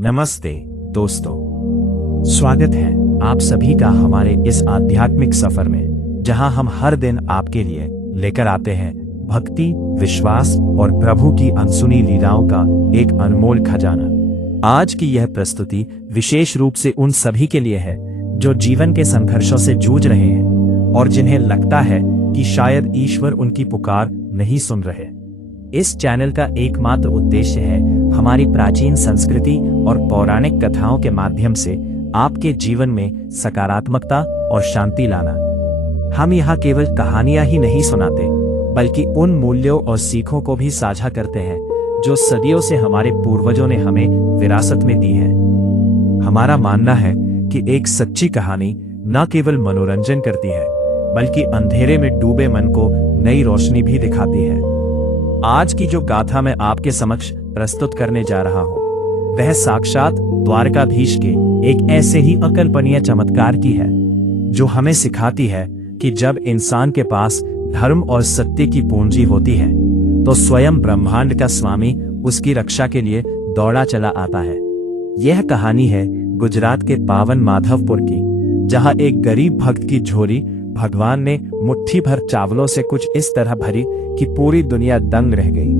नमस्ते दोस्तों, स्वागत है आप सभी का हमारे इस आध्यात्मिक सफर में, जहां हम हर दिन आपके लिए लेकर आते हैं भक्ति, विश्वास और प्रभु की अनसुनी लीलाओं का एक अनमोल खजाना। आज की यह प्रस्तुति विशेष रूप से उन सभी के लिए है जो जीवन के संघर्षों से जूझ रहे हैं और जिन्हें लगता है कि शायद ईश्वर उनकी पुकार नहीं सुन रहे। इस चैनल का एकमात्र उद्देश्य है हमारी प्राचीन संस्कृति और पौराणिक कथाओं के माध्यम से आपके जीवन में सकारात्मकता और शांति लाना। हम यहाँ केवल कहानियां ही नहीं सुनाते, बल्कि उन मूल्यों और सीखों को भी साझा करते हैं जो सदियों से हमारे पूर्वजों ने हमें विरासत में दी है। हमारा मानना है कि एक सच्ची कहानी न केवल मनोरंजन करती है, बल्कि अंधेरे में डूबे मन को नई रोशनी भी दिखाती है। आज की जो गाथा मैं आपके समक्ष प्रस्तुत करने जा रहा हूँ, वह साक्षात द्वारकाधीश के एक ऐसे ही अकल्पनीय चमत्कार की है, जो हमें सिखाती है कि जब इंसान के पास धर्म और सत्य की पूंजी होती है, तो स्वयं ब्रह्मांड का स्वामी उसकी रक्षा के लिए दौड़ा चला आता है। यह कहानी है गुजरात के पावन माधवपुर की, जहाँ एक गरीब भक्त की झोली भगवान ने मुट्ठी भर चावलों से कुछ इस तरह भरी कि पूरी दुनिया दंग रह गई।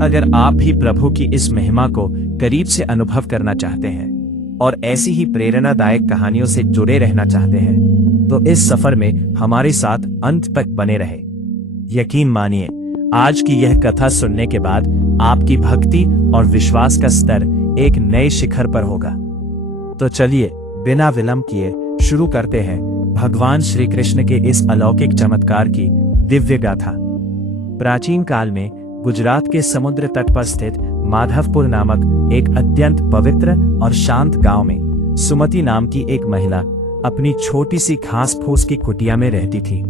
अगर आप भी प्रभु की इस महिमा को करीब से अनुभव करना चाहते हैं और ऐसी ही प्रेरणादायक कहानियों से जुड़े रहना चाहते हैं, तो इस सफर में हमारे साथ अंत तक बने रहे। यकीन मानिए, आज की यह कथा सुनने के बाद आपकी भक्ति और विश्वास का स्तर एक नए शिखर पर होगा। तो चलिए बिना विलंब किए शुरू करते हैं भगवान श्री कृष्ण के इस अलौकिक चमत्कार की दिव्य गाथा। प्राचीन काल में गुजरात के समुद्र तट पर स्थित माधवपुर नामक एक अत्यंत पवित्र और शांत गांव में सुमति नाम की एक महिला अपनी छोटी सी घास फूस की कुटिया में रहती थी।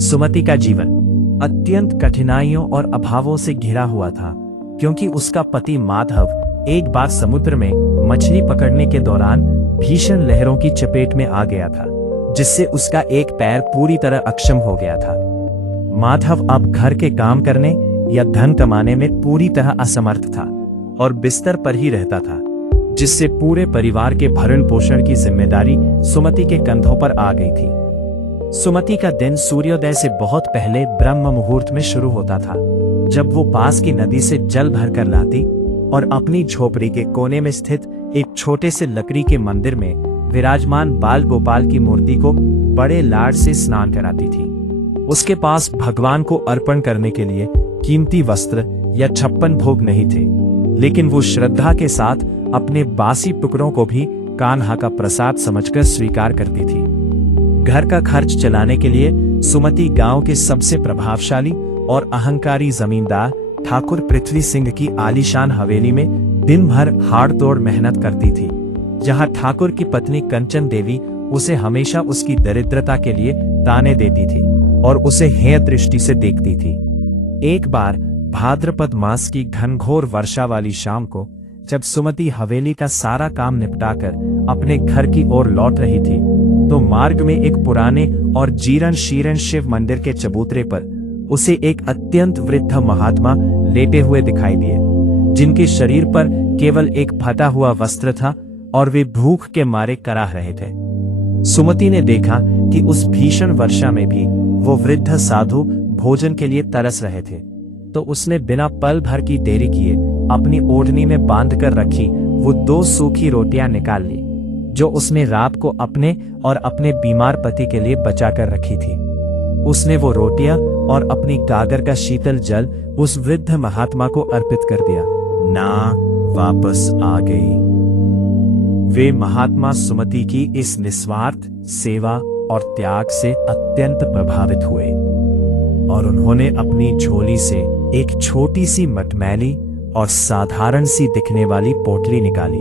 सुमति का जीवन अत्यंत कठिनाइयों और अभावों से घिरा हुआ था, क्योंकि उसका पति माधव एक बार समुद्र में मछली पकड़ने के दौरान भीषण लहरों की चपेट में आ गया था, जिससे उसका एक पैर पूरी तरह अक्षम हो गया था। माधव अब घर के काम करने या धन कमाने में पूरी तरह असमर्थ था और बिस्तर पर ही रहता था, जिससे पूरे परिवार के भरण पोषण की जिम्मेदारी सुमति के कंधों पर आ गई थी। सुमति का दिन सूर्योदय से बहुत पहले ब्रह्म मुहूर्त में शुरू होता था, जब वो पास की नदी से जल भरकर लाती और अपनी झोपड़ी के कोने में स्थित एक छोटे से लकड़ी के मंदिर में विराजमान बाल गोपाल की मूर्ति को बड़े लाड से स्नान कराती थी। उसके पास भगवान को अर्पण करने के लिए कीमती वस्त्र या 56 भोग नहीं थे, लेकिन वो श्रद्धा के साथ अपने बासी टुकड़ों को भी कान्हा का प्रसाद समझकर स्वीकार करती थी। घर का खर्च चलाने के लिए सुमति गांव के सबसे प्रभावशाली और अहंकारी जमींदार ठाकुर पृथ्वी सिंह की आलीशान हवेली में दिन भर हाड़ तोड़ मेहनत करती थी, जहां ठाकुर की पत्नी कंचन देवी उसे हमेशा उसकी दरिद्रता के लिए ताने देती थी और उसे हेय दृष्टि से देखती थी। एक बार भाद्रपद मास की घनघोर वर्षा वाली शाम को, जब सुमति हवेली का सारा काम निपटाकर अपने घर की ओर लौट रही थी, तो मार्ग में एक पुराने और जीर्ण शीर्ण शिव मंदिर के चबूतरे पर उसे एक अत्यंत वृद्ध महात्मा लेटे हुए दिखाई दिए, जिनके शरीर पर केवल एक फटा हुआ वस्त्र था और वे भूख के मारे कराह रहे थे। सुमति ने देखा कि उस भीषण वर्षा में भी वो वृद्ध साधु भोजन के लिए तरस रहे थे, तो उसने बिना पल भर की देरी किए अपनी ओढ़नी में बांध कर रखी वो 2 सूखी रोटियां निकाल ली, जो उसने रात को अपने और अपने बीमार पति के लिए बचा कर रखी थी। उसने वो रोटियां और अपनी गागर का शीतल जल उस वृद्ध महात्मा को अर्पित कर दिया। ना वापस आ गई। वे महात्मा सुमति की इस निस्वार्थ सेवा और त्याग से अत्यंत प्रभावित हुए और उन्होंने अपनी झोली से एक छोटी सी मटमैली और साधारण सी दिखने वाली पोटली निकाली।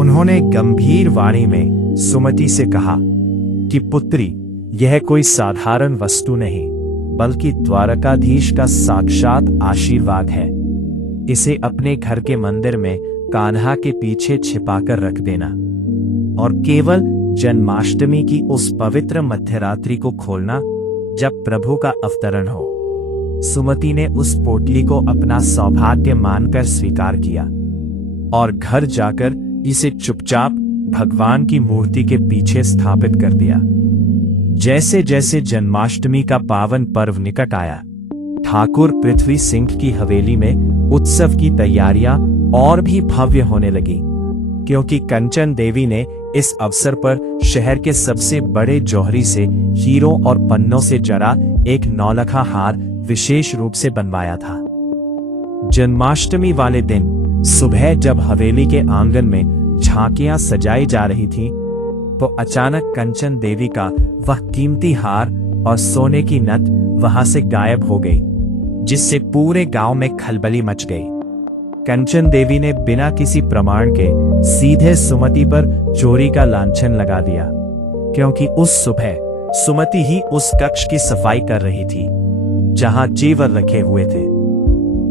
उन्होंने गंभीर वाणी में सुमति से कहा कि पुत्री, यह कोई साधारण वस्तु नहीं, बल्कि द्वारकाधीश का साक्षात आशीर्वाद है। इसे अपने घर के मंदिर में कान्हा के पीछे छिपाकर रख देना और केवल जन्माष्टमी की उस पवित्र मध्यरात्रि को खोलना, जब प्रभु का अवतरण हो। सुमति ने उस पोटली को अपना सौभाग्य मानकर स्वीकार किया और घर जाकर इसे चुपचाप भगवान की मूर्ति के पीछे स्थापित कर दिया। जैसे जैसे जन्माष्टमी का पावन पर्व निकट आया, ठाकुर पृथ्वी सिंह की हवेली में उत्सव की तैयारियां और भी भव्य होने लगी, क्योंकि कंचन देवी ने इस अवसर पर शहर के सबसे बड़े जौहरी से हीरों और पन्नों से जड़ा एक नौलखा हार विशेष रूप से बनवाया था। जन्माष्टमी वाले दिन सुबह जब हवेली के आंगन में झांकियां सजाई जा रही थीं, तो अचानक कंचन देवी का वह कीमती हार और सोने की नथ वहां से गायब हो गई, जिससे पूरे गांव में खलबली मच गई। कंचन देवी ने बिना किसी प्रमाण के सीधे सुमति पर चोरी का लांछन लगा दिया, क्योंकि उस सुबह सुमति ही उस कक्ष की सफाई कर रही थी जहां जेवर रखे हुए थे।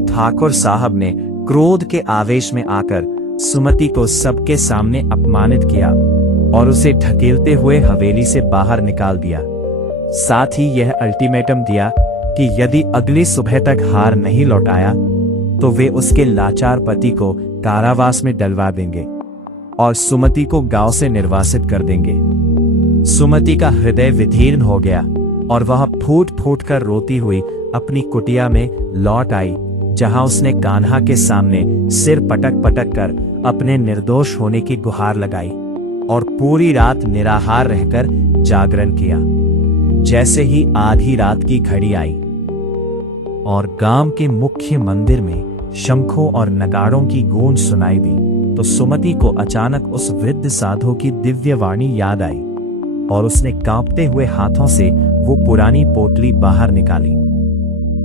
ठाकुर साहब ने क्रोध के आवेश में आकर सुमति को सबके सामने अपमानित किया और उसे ढकेलते हुए हवेली से बाहर निकाल दिया। साथ ही यह अल्टीमेटम दिया कि यदि अगली सुबह तक हार नहीं लौटाया तो वे उसके लाचार पति को कारावास में डलवा देंगे और सुमति को गांव से निर्वासित कर देंगे। सुमति का हृदय विदीर्ण हो गया और वह फूट फूट कर रोती हुई अपनी कुटिया में लौट आई, जहां उसने कान्हा के सामने सिर पटक पटक कर अपने निर्दोष होने की गुहार लगाई और पूरी रात निराहार रहकर जागरण किया। जैसे ही आधी रात की घड़ी आई और गांव के मुख्य मंदिर में शंखों और नगाड़ों की गूंज सुनाई दी, तो सुमति को अचानक उस वृद्ध साधु की दिव्य वाणी याद आई और उसने कांपते हुए हाथों से वो पुरानी पोटली बाहर निकाली।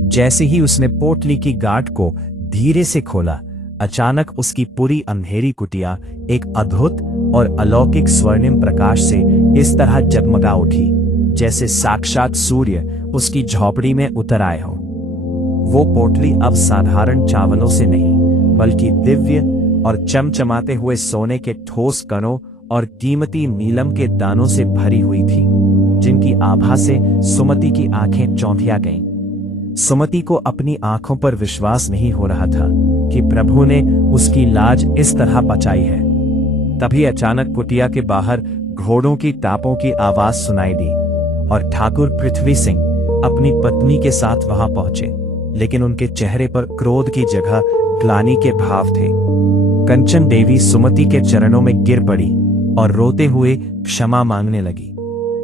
जैसे ही उसने पोटली की गांठ को धीरे से खोला, अचानक उसकी पूरी अंधेरी कुटिया एक अद्भुत और अलौकिक स्वर्णिम प्रकाश से इस तरह जगमगा उठी जैसे साक्षात सूर्य उसकी झोपड़ी में उतर आए हो। वो पोटली अब साधारण चावलों से नहीं, बल्कि दिव्य और चमचमाते हुए सोने के ठोस कणों और कीमती नीलम के दानों से भरी हुई थी, जिनकी आभा से सुमति की आंखें चौंधिया गईं। सुमति को अपनी आंखों पर विश्वास नहीं हो रहा था कि प्रभु ने उसकी लाज इस तरह बचाई है। तभी अचानक कुटिया के बाहर घोड़ों की टापों की आवाज सुनाई दी और ठाकुर पृथ्वी सिंह अपनी पत्नी के साथ वहां पहुंचे, लेकिन उनके चेहरे पर क्रोध की जगह ग्लानि के भाव थे। कंचन देवी सुमति के चरणों में गिर पड़ी और रोते हुए क्षमा मांगने लगी,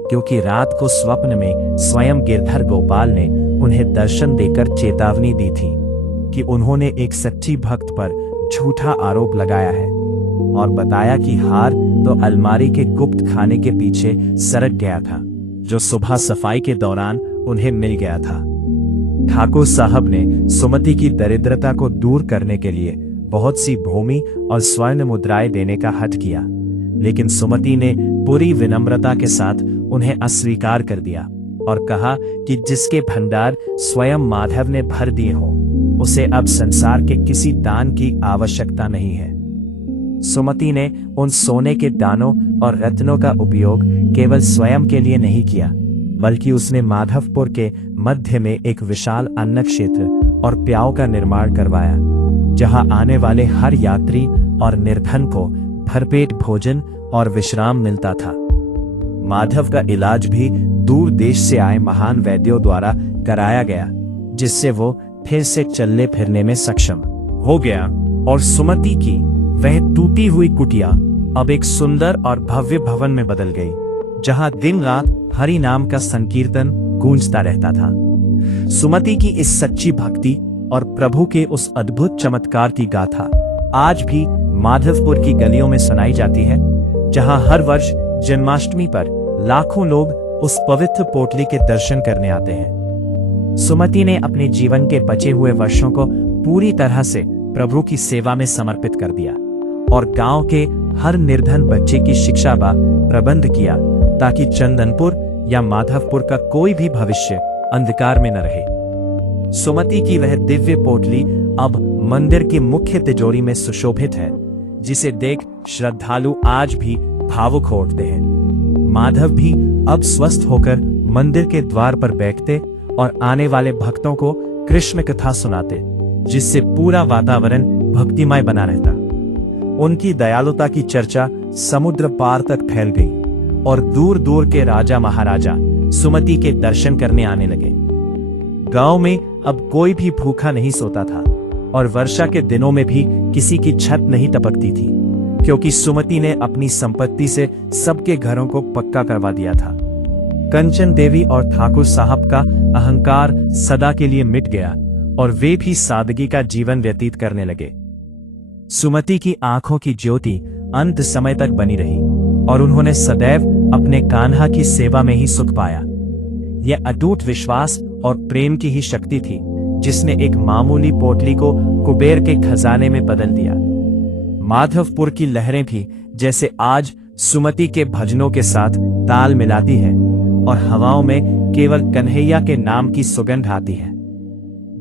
क्योंकि रात को स्वप्न में स्वयं गिरधर गोपाल ने उन्हें दर्शन देकर चेतावनी दी थी कि उन्होंने एक सच्ची भक्त पर झूठा आरोप लगाया है और बताया कि हार तो अलमारी के गुप्त खाने के पीछे सरक गया था, जो सुबह सफाई के दौरान उन्हें मिल गया था। ठाकुर साहब ने सुमति की दरिद्रता को दूर करने के लिए बहुत सी भूमि और स्वर्ण मुद्राएं देने का हठ किया, लेकिन सुमति ने पूरी विनम्रता के साथ उन्हें अस्वीकार कर दिया और कहा कि जिसके भंडार स्वयं माधव ने भर दिए हो, उसे अब संसार के किसी दान की आवश्यकता नहीं है। सुमति ने उन सोने के दानों और रत्नों का उपयोग केवल स्वयं के लिए नहीं किया, बल्कि उसने माधवपुर के मध्य में एक विशाल अन्न क्षेत्र और प्याऊ का निर्माण करवाया, जहां आने वाले हर यात्री और निर्धन को भरपेट भोजन और विश्राम मिलता था। माधव का इलाज भी दूर देश से आए महान वैद्यों द्वारा कराया गया, जिससे वो फिर से चलने फिरने में सक्षम हो गया और सुमति की वह टूटी हुई कुटिया अब एक सुंदर और भव्य भवन में बदल गई, जहां दिन रात हरि नाम का संकीर्तन गूंजता रहता था। सुमति की इस सच्ची भक्ति और प्रभु के उस अद्भुत चमत्कार की गाथा आज भी माधवपुर की गलियों में सुनाई जाती है, जहां हर वर्ष जन्माष्टमी पर लाखों लोग उस पवित्र पोटली के दर्शन करने आते हैं। सुमति ने अपने जीवन के बचे हुए वर्षों को पूरी तरह से प्रभु की सेवा में समर्पित कर दिया और गांव के हर निर्धन बच्चे की शिक्षा का प्रबंध किया, ताकि चंदनपुर या माधवपुर का कोई भी भविष्य अंधकार में न रहे। सुमति की वह दिव्य पोटली अब मंदिर की मुख्य तिजोरी में सुशोभित है, जिसे देख श्रद्धालु आज भी भावुक हो उठते हैं। माधव भी अब स्वस्थ होकर मंदिर के द्वार पर बैठते और आने वाले भक्तों को कृष्ण कथा सुनाते, जिससे पूरा वातावरण भक्तिमय बना रहता। उनकी दयालुता की चर्चा समुद्र पार तक फैल गई और दूर दूर के राजा महाराजा सुमति के दर्शन करने आने लगे। गांव में अब कोई भी भूखा नहीं सोता था और वर्षा के दिनों में भी किसी की छत नहीं टपकती थी, क्योंकि सुमति ने अपनी संपत्ति से सबके घरों को पक्का करवा दिया था। कंचन देवी और ठाकुर साहब का अहंकार सदा के लिए मिट गया और वे भी सादगी का जीवन व्यतीत करने लगे। सुमति की आंखों की ज्योति अंत समय तक बनी रही और उन्होंने सदैव अपने कान्हा की सेवा में ही सुख पाया। यह अटूट विश्वास और प्रेम की ही शक्ति थी जिसने एक मामूली पोटली को कुबेर के खजाने में बदल दिया। माधवपुर की लहरें भी जैसे आज सुमति के भजनों के साथ ताल मिलाती है और हवाओं में केवल कन्हैया के नाम की सुगंध आती है।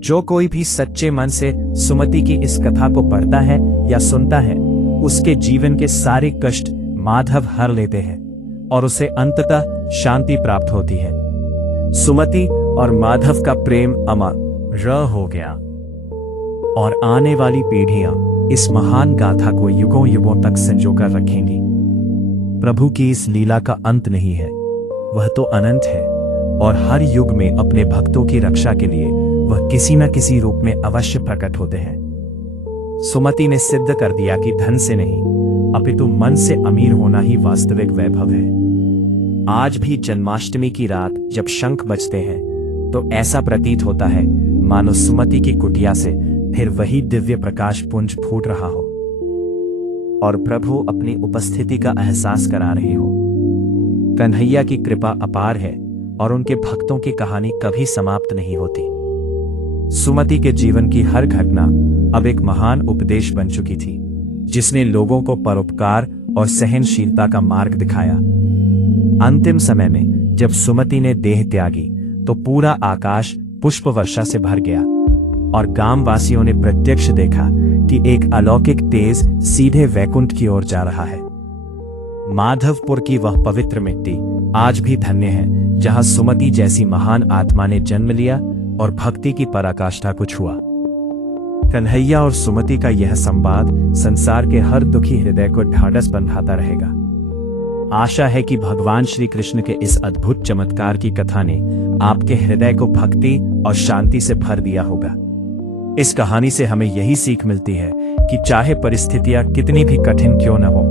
जो कोई भी सच्चे मन से सुमति की इस कथा को पढ़ता है या सुनता है, उसके जीवन के सारे कष्ट माधव हर लेते हैं और उसे अंततः शांति प्राप्त होती है। सुमति और माधव का प्रेम अमर हो गया और आने वाली पीढ़ियां इस महान गाथा को युगों युगों तक संजोकर रखेंगी। प्रभु की इस लीला का अंत नहीं है, वह तो अनंत है और हर युग में अपने भक्तों की रक्षा के लिए वह किसी न किसी रूप में अवश्य प्रकट होते हैं। सुमति ने सिद्ध कर दिया कि धन से नहीं अपितु मन से अमीर होना ही वास्तविक वैभव है। आज भी जन्माष्टमी की रात जब शंख बजते हैं तो ऐसा प्रतीत होता है मानो सुमति की कुटिया से फिर वही दिव्य प्रकाश पुंज फूट रहा हो और प्रभु अपनी उपस्थिति का एहसास करा रहे हो। कन्हैया की कृपा अपार है और उनके भक्तों की कहानी कभी समाप्त नहीं होती। सुमति के जीवन की हर घटना अब एक महान उपदेश बन चुकी थी, जिसने लोगों को परोपकार और सहनशीलता का मार्ग दिखाया। अंतिम समय में जब सुमति ने देह त्यागी तो पूरा आकाश पुष्प वर्षा से भर गया और गांववासियों ने प्रत्यक्ष देखा कि एक अलौकिक तेज सीधे वैकुंठ की ओर जा रहा है। माधवपुर की वह पवित्र मिट्टी आज भी धन्य है जहां सुमति जैसी महान आत्मा ने जन्म लिया और भक्ति की पराकाष्ठा को छुआ। कन्हैया और सुमति का यह संवाद संसार के हर दुखी हृदय को ढाढ़स बंधाता रहेगा। आशा है कि भगवान श्री कृष्ण के इस अद्भुत चमत्कार की कथा ने आपके हृदय को भक्ति और शांति से भर दिया होगा। इस कहानी से हमें यही सीख मिलती है कि चाहे परिस्थितियां कितनी भी कठिन क्यों न हो,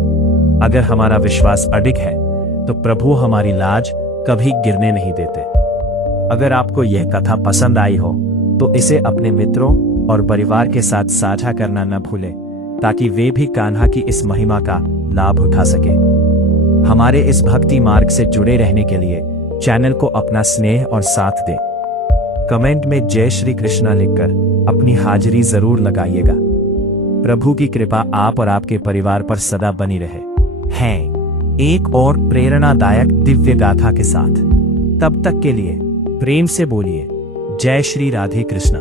अगर हमारा विश्वास अडिग है तो प्रभु हमारी लाज कभी गिरने नहीं देते। अगर आपको यह कथा पसंद आई हो तो इसे अपने मित्रों और परिवार के साथ साझा करना न भूलें, ताकि वे भी कान्हा की इस महिमा का लाभ उठा सके। हमारे इस भक्ति मार्ग से जुड़े रहने के लिए चैनल को अपना स्नेह और साथ दें। कमेंट में जय श्री कृष्णा लिखकर अपनी हाजिरी जरूर लगाइएगा। प्रभु की कृपा आप और आपके परिवार पर सदा बनी रहे। हैं एक और प्रेरणादायक दिव्य गाथा के साथ। तब तक के लिए प्रेम से बोलिए जय श्री राधे कृष्णा।